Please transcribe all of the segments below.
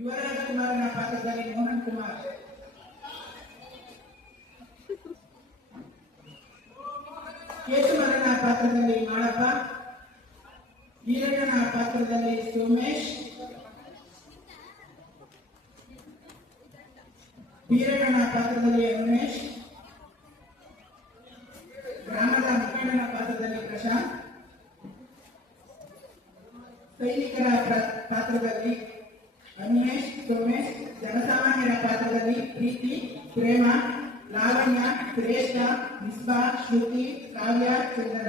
ಯುವರಾಜ ಕುಮಾರನ ಪಾತ್ರದಲ್ಲಿ ಮೋಹನ್ ಕುಮಾರ್ ಕೇಶವರನ ಪಾತ್ರದಲ್ಲಿ ಮಾಳಪ್ಪ ಈರಣ್ಣನ ಪಾತ್ರದಲ್ಲಿ ಸೋಮೇಶ್ ಬೀರಣ್ಣನ ಪಾತ್ರದಲ್ಲಿ ಉಮೇಶ್ ಗ್ರಾಮದ ಮುಖಂಡನ ಪಾತ್ರದಲ್ಲಿ ಪ್ರಶಾಂತ್ ಸೈನಿಕರ ಪ್ರ- ಪಾತ್ರದಲ್ಲಿ ಅನ್ವೇಷ್ ಸೋಮೇಶ್ ಜನಸಾಮಾನ್ಯರ ಪಾತ್ರದಲ್ಲಿ ಪ್ರೀತಿ ಪ್ರೇಮ ಲಾವಣ್ಯ ಶ್ರೇಷ್ಠ ನಿಸ್ಬಾ ಶ್ರುತಿ ಕಾವ್ಯ ಚಂದನ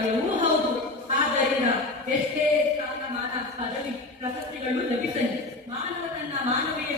ಸಮಯವೂ ಹೌದು. ಆದ್ದರಿಂದ ಎಷ್ಟೇ ಸ್ಥಾನಮಾನ ಪದವಿ ಪ್ರಶಸ್ತಿಗಳು ಲಭಿಸಲಿ. ಮಾನವ ತನ್ನ ಮಾನವೀಯ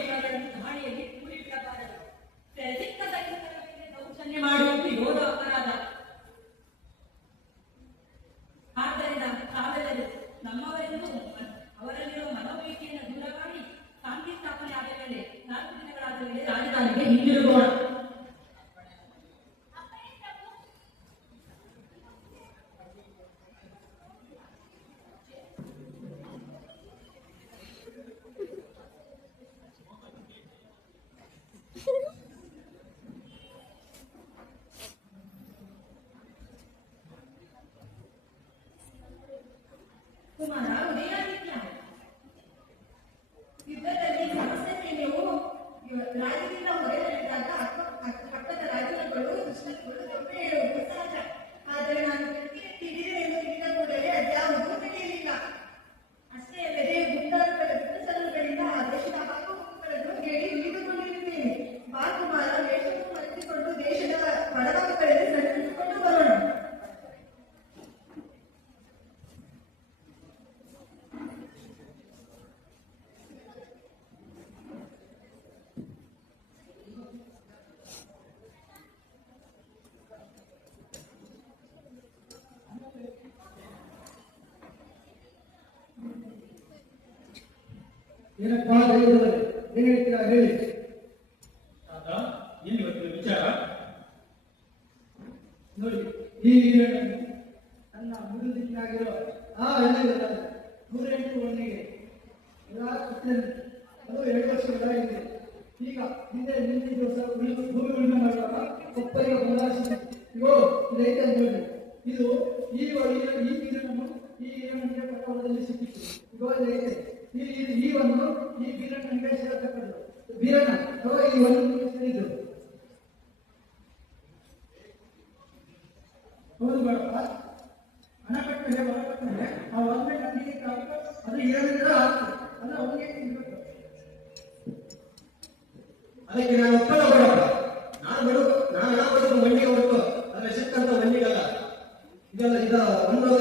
ಏನ್ ಹೇಳ್ತೀರಾ? ಹೇಳಿ. ತಾತ ಏನು ಇವತ್ತಿನ ವಿಚಾರ. ನೋಡಿ ಈ ನನ್ನ ದಿಕ್ಕಿನಾಗಿರೋ ಆ ಎಣ್ಣೆ ನೂರೆಂಟು ಒಣ್ಣಿಗೆ ಎಲ್ಲ ಅದು ಎರಡು ವರ್ಷಗಳ ಇದೆ ಈಗ ಹಿಂದೆ ದಿವಸ ಉಳಿ- ಭೂಮಿ ಉಳಿಮೆ ಮಾಡುವಾಗ ಒಪ್ಪರಿಗೆ ಬದಲಾಯಿಸಿದೆ ಇಗೋ ಇದೈತೆ ಅಂತ ಹೇಳಿ ಇದು ಈ ವೀರ ಈ ವೀರಣ್ಣನು ಈ ವೀರಣ್ಣನಿಗೆ ಪ್ರಕರಣದಲ್ಲಿ ಸಿಕ್ಕಿತ್ತು. ಇಗೋ ಇದೈತೆ ಈ ಒಂದು ಈ ವೀರಣ್ಣನಿಗೆ ಸೇರತಕ್ಕದ್ದು ವೀರಣ್ಣ ಅಥವಾ ಈ ಒಂದು ಸೇರಿದ್ದು ಹೌದು ಬೇಡಪ್ಪ. ಹಣ ಕಟ್ಟ ಮೇಲೆ ಆ ಒಂದೇ ನಂದಿಗೆ ಕಾಕ ಅದು ಹೇಳಿದ್ರೆ ಆಗ್ತದೆ ಅವನಿಗೆ ಅದಕ್ಕೆ ನಾನು ಒಪ್ಪಲ್ಲ ಬೇಡಪ್ಪ. ನಾನು ಬಡು. ನಾನು ಯಾವ ಮಂಡಿಗೆ ಹೊರತು ಅದರ ಸಿಕ್ಕಂತ ಮಂಡಿಗಲ್ಲ ಇದಲ್ಲ ಇದ ಒಂದೊಗ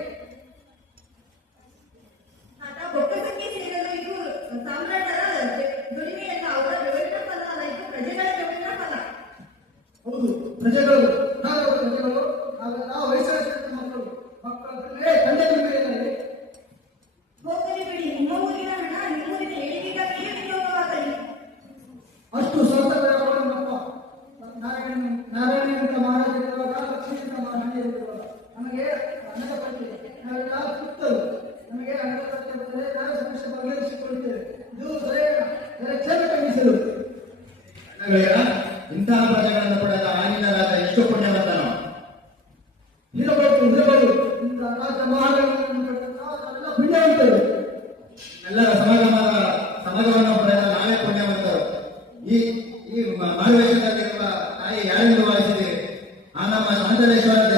ಇಂತಹ ಪದಗಳನ್ನು ಪಡೆದ ಆನಿನ ರಾಜ ಎಷ್ಟು ಪುಣ್ಯವಂತನು ಇರಬೇಕು ಇರಬೇಕು. ಇಂತಹ ರಾಜ ಮಹಾರಾಜಗಳನ್ನು ಪಡೆದ ಪುಣ್ಯವಂತರು. ಎಲ್ಲರ ಈ ಈ ಮಹಾವೇಶದಲ್ಲಿರುವ ತಾಯಿ ಯಾರನ್ನು ವಾರಿಸಿದೆ ಆ ನಮ್ಮ ಶಾಂತರೇಶ್ವರ